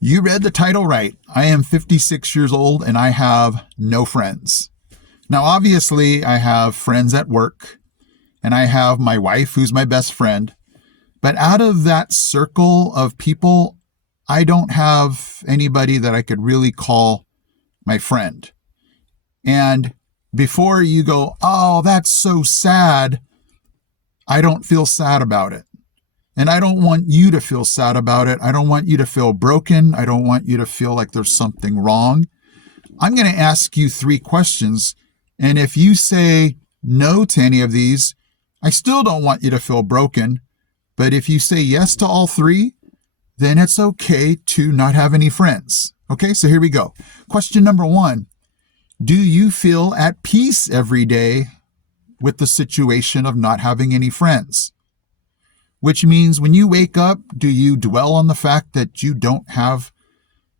You read the title right. I am 56 years old and I have no friends. Now, obviously, I have friends at work and I have my wife, who's my best friend. But out of that circle of people, I don't have anybody that I could really call my friend. And before you go, oh, that's so sad, I don't feel sad about it. And I don't want you to feel sad about it. I don't want you to feel broken. I don't want you to feel like there's something wrong. I'm going to ask you 3 questions. And if you say no to any of these, I still don't want you to feel broken. But if you say yes to all 3, then it's okay to not have any friends. Okay, so here we go. Question number 1. Do you feel at peace every day with the situation of not having any friends? Which means when you wake up, do you dwell on the fact that you don't have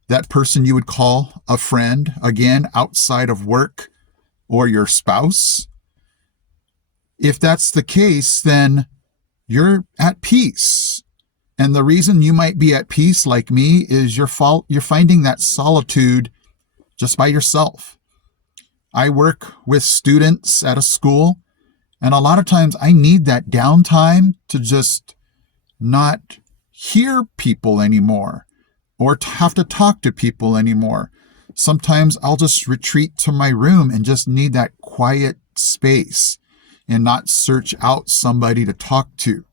that person you would call a friend, again, outside of work or your spouse? If that's the case, then you're at peace. And the reason you might be at peace like me is you're finding that solitude just by yourself. I work with students at a school, and a lot of times I need that downtime to just not hear people anymore or have to talk to people anymore. Sometimes I'll just retreat to my room and just need that quiet space and not search out somebody to talk to.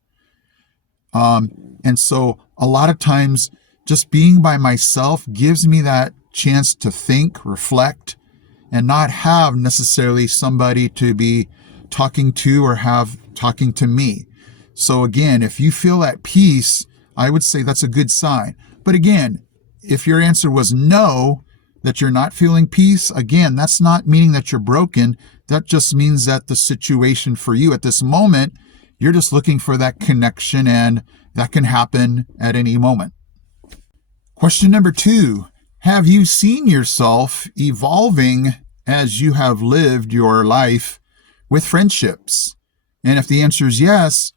And so a lot of times just being by myself gives me that chance to think, reflect, and not have necessarily somebody to be talking to or have talking to me. So again, if you feel at peace, I would say that's a good sign. But again, if your answer was no, that you're not feeling peace, again, that's not meaning that you're broken. That just means that the situation for you at this moment, you're just looking for that connection, and that can happen at any moment. Question number 2, have you seen yourself evolving as you have lived your life with friendships? And if the answer is yes,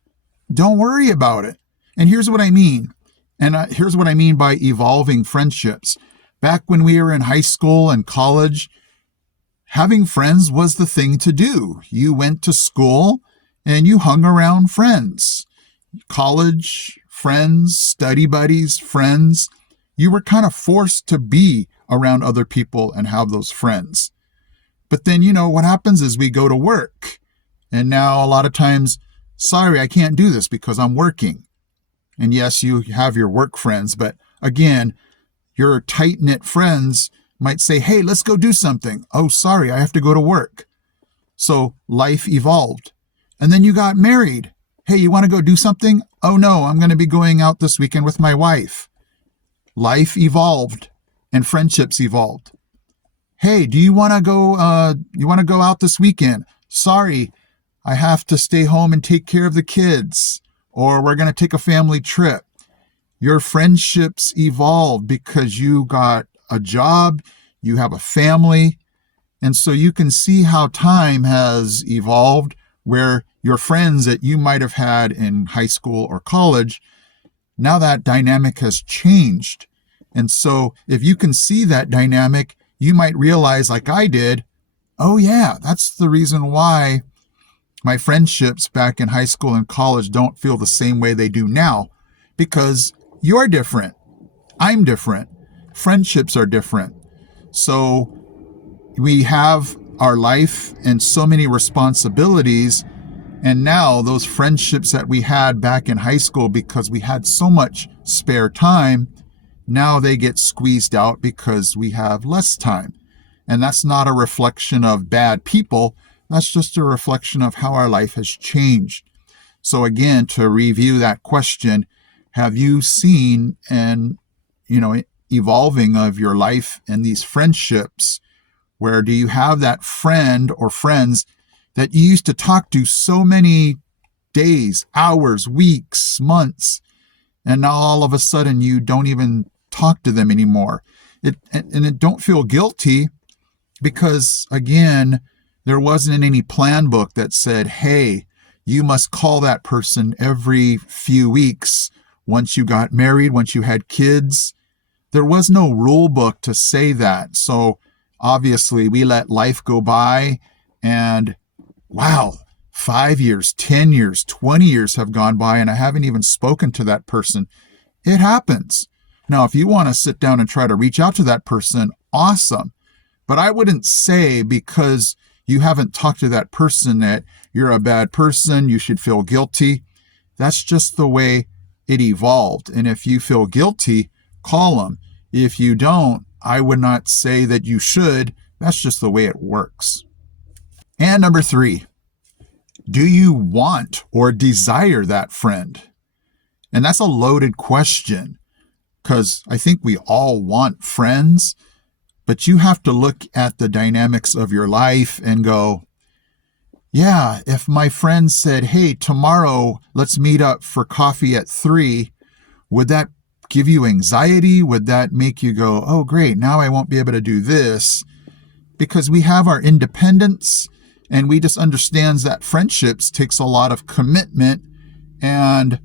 don't worry about it. And here's what I mean. Here's what I mean by evolving friendships. Back when we were in high school and college, having friends was the thing to do. You went to school and you hung around friends. College friends, study buddies, friends. You were kind of forced to be around other people and have those friends. But then, what happens is we go to work. And now a lot of times, sorry, I can't do this because I'm working. And yes, you have your work friends, but again, your tight-knit friends might say, hey, let's go do something. Oh, sorry, I have to go to work. So life evolved. And then you got married. Hey, you want to go do something? Oh no, I'm going to be going out this weekend with my wife. Life evolved and friendships evolved. Hey, do you want to go out this weekend? Sorry, I have to stay home and take care of the kids, or we're going to take a family trip. Your friendships evolved because you got a job, you have a family, and so you can see how time has evolved where your friends that you might have had in high school or college, now that dynamic has changed. And so if you can see that dynamic, you might realize, like I did, oh yeah, that's the reason why my friendships back in high school and college don't feel the same way they do now, because you're different. I'm different. Friendships are different. So we have our life and so many responsibilities. And now those friendships that we had back in high school, because we had so much spare time, now they get squeezed out because we have less time. And that's not a reflection of bad people. That's just a reflection of how our life has changed. So again, to review that question, have you seen and, evolving of your life and these friendships? Where do you have that friend or friends that you used to talk to so many days, hours, weeks, months, and now all of a sudden you don't even talk to them anymore? And don't feel guilty, because again, there wasn't any plan book that said, hey, you must call that person every few weeks once you got married, once you had kids. There was no rule book to say that. So obviously we let life go by, and wow, 5 years, 10 years, 20 years have gone by and I haven't even spoken to that person. It happens. Now, if you want to sit down and try to reach out to that person, awesome. But I wouldn't say because you haven't talked to that person that you're a bad person, you should feel guilty. That's just the way it evolved. And if you feel guilty, call them. If you don't, I would not say that you should. That's just the way it works. And number 3, do you want or desire that friend? And that's a loaded question, because I think we all want friends, but you have to look at the dynamics of your life and go, yeah, if my friend said, hey, tomorrow let's meet up for coffee at 3, would that give you anxiety? Would that make you go, oh, great, now I won't be able to do this? Because we have our independence, and we just understand that friendships takes a lot of commitment and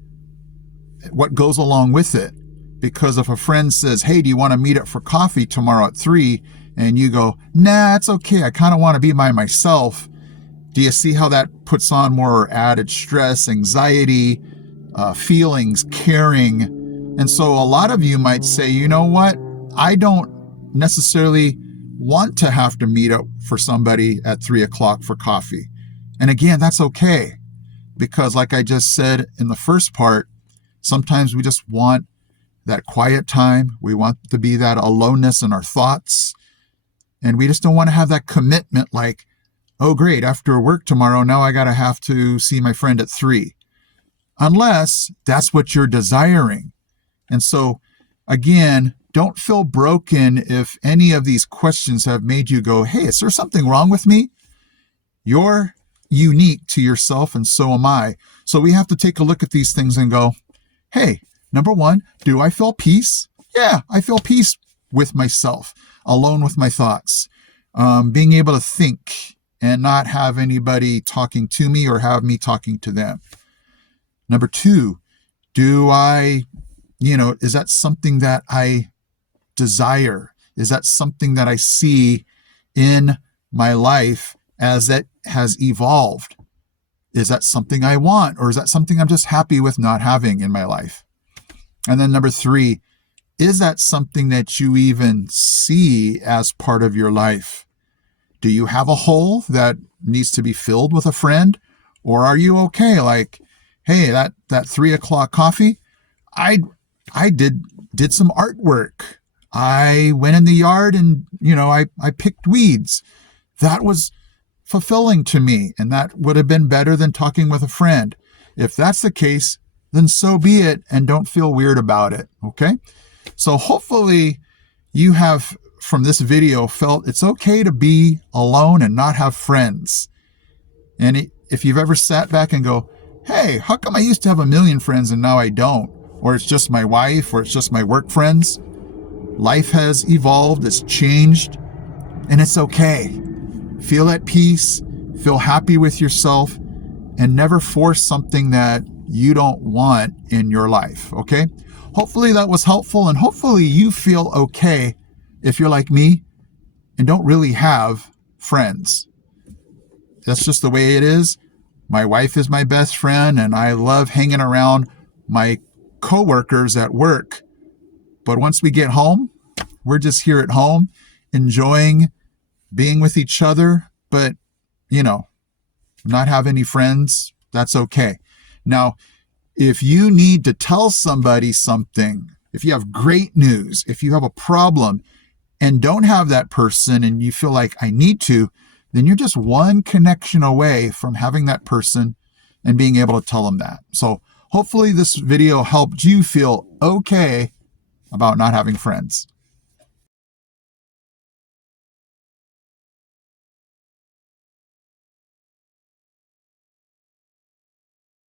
what goes along with it. Because if a friend says, hey, do you want to meet up for coffee tomorrow at 3? And you go, nah, it's okay, I kind of want to be by myself. Do you see how that puts on more added stress, anxiety, feelings, caring? And so a lot of you might say, you know what? I don't necessarily want to have to meet up for somebody at 3 o'clock for coffee. And again, that's okay. Because like I just said in the first part, sometimes we just want that quiet time. We want to be that aloneness in our thoughts. And we just don't want to have that commitment like, oh, great, after work tomorrow, now I got to have to see my friend at 3. Unless that's what you're desiring. And so, again, don't feel broken if any of these questions have made you go, hey, is there something wrong with me? You're unique to yourself, and so am I. So we have to take a look at these things and go, hey, number 1, do I feel peace? Yeah, I feel peace with myself, alone with my thoughts, being able to think and not have anybody talking to me or have me talking to them. Number 2, do I, is that something that I desire? Is that something that I see in my life as it has evolved? Is that something I want, or is that something I'm just happy with not having in my life? And then number 3, is that something that you even see as part of your life? Do you have a hole that needs to be filled with a friend? Or are you okay? Like, hey, that 3 o'clock coffee, I did some artwork. I went in the yard and, I picked weeds. That was fulfilling to me, and that would have been better than talking with a friend. If that's the case, then so be it, and don't feel weird about it, okay? So hopefully you have, from this video, felt it's okay to be alone and not have friends. And if you've ever sat back and go, hey, how come I used to have a million friends and now I don't? Or it's just my wife, or it's just my work friends. Life has evolved, it's changed, and it's okay. Feel at peace, feel happy with yourself, and never force something that you don't want in your life, okay? Hopefully that was helpful, and hopefully you feel okay if you're like me and don't really have friends. That's just the way it is. My wife is my best friend, and I love hanging around my coworkers at work. But once we get home, we're just here at home enjoying being with each other, but, not have any friends, that's okay. Now, if you need to tell somebody something, if you have great news, if you have a problem and don't have that person and you feel like I need to, then you're just one connection away from having that person and being able to tell them that. So hopefully this video helped you feel okay about not having friends.